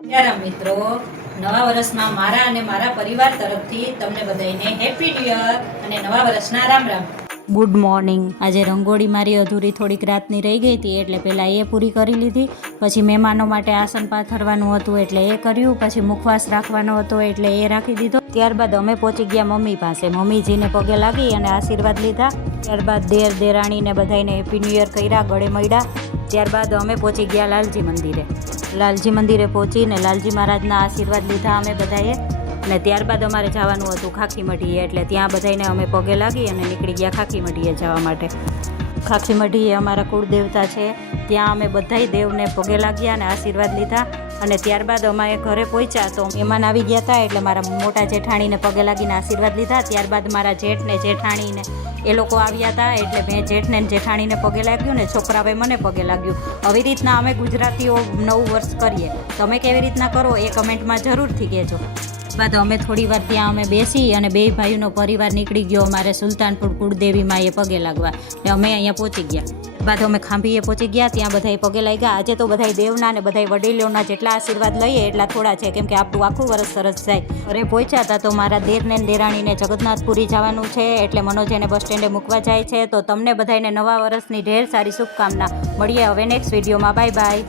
યારા મિત્રો, નવા વર્ષમાં મારા અને મારા પરિવાર તરફથી તમને બધાને હેપી ન્યુ યર અને નવા વર્ષના રામ રામ. Good morning. આજે રંગોળી મારી અધૂરી થોડીક રાતની રહી ગઈ હતી એટલે પહેલાં એ પૂરી કરી લીધી. પછી મહેમાનો માટે આસન પાથરવાનું હતું એટલે એ કર્યું. પછી મુખવાસ રાખવાનો હતો એટલે એ રાખી દીધો. ત્યારબાદ અમે પહોંચી ગયા મમ્મી પાસે. મમ્મીજીને પગે લાગી અને આશીર્વાદ લીધા. ત્યારબાદ દેર દેરાણીને બધાને હેપી ન્યુ યર કર્યા, ગળે મળ્યા. ત્યારબાદ અમે પહોંચી ગયા લાલજી મંદિરે. લાલજી મંદિરે પહોંચીને લાલજી મહારાજના આશીર્વાદ લીધા અમે બધાએ. અને ત્યારબાદ અમારે જવાનું હતું ખાખી મઢીએ એટલે ત્યાં બધાને અમે પગે લાગી અને નીકળી ગયા ખાખી મઢીએ જવા માટે. ખાખી મઢી એ અમારા કુળદેવતા છે. ત્યાં અમે બધાય દેવને પગે લાગ્યા અને આશીર્વાદ લીધા. અને ત્યારબાદ અમે ઘરે પહોંચ્યા તો મહેમાન આવી ગયા હતા એટલે મારા મોટા જેઠાણીને પગે લાગીને આશીર્વાદ લીધા. ત્યારબાદ મારા જેઠને જેઠાણીને એ લોકો આવ્યા હતા એટલે મેં જેઠને જેઠાણીને પગે લાગ્યું ને છોકરાઓએ મને પગે લાગ્યું. આવી રીતના અમે ગુજરાતીઓ નવું વર્ષ કરીએ. તમે કેવી રીતના કરો એ કમેન્ટમાં જરૂરથી કહેજો. બાદ અમે થોડી વાર ત્યાં અમે બેસી અને બે ભાઈઓનો પરિવાર નીકળી ગયો અમારે સુલતાનપુર કુળદેવીમાં એ પગે લાગવા. અમે અહીંયા પહોંચી ગયા. બાદ અમે ખાંભીએ પહોંચી ગયા, ત્યાં બધાએ પગે લાગ્યા. આજે તો બધાય દેવના અને બધાય વડીલોના જેટલા આશીર્વાદ લઈએ એટલા થોડા છે, કેમ કે આપણું આખું વર્ષ સરસ જાય. ઘરે પહોંચ્યા હતા તો મારા દેરને દેરાણીને જગન્નાથપુરી જવાનું છે એટલે મનોજ એને બસ સ્ટેન્ડે મૂકવા જાય છે. તો તમને બધાને નવા વર્ષની ઢેર સારી શુભકામના. મળીએ હવે નેક્સ્ટ વિડીયોમાં. Bye bye.